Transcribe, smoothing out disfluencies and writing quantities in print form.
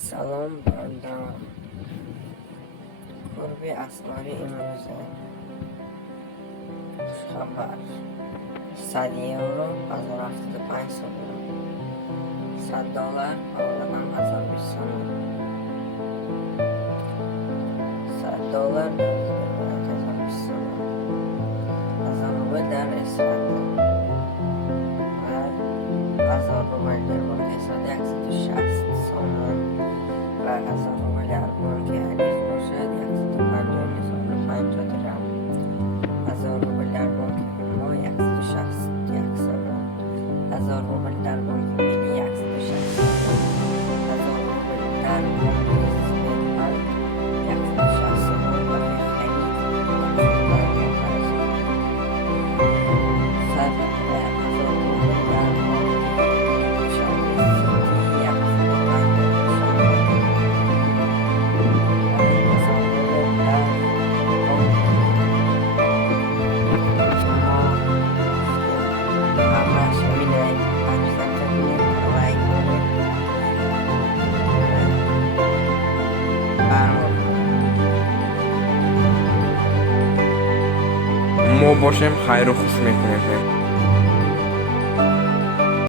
سلام بردم قربی اسماری امروزه خبر 100 یورو $1075 $100 ağlanan Azerbaycan $100 Azerbaycan Azerbaycan esnafı ve Azerbaycan bankasında yaklaşık 60 so'mdan ve Azerbaycan bankasında yaklaşık 50 dirham Azerbaycan bankasında yaklaşık 60 so'mdan Azerbaycan bankasında ما باشیم خیر و خوش میکنیم.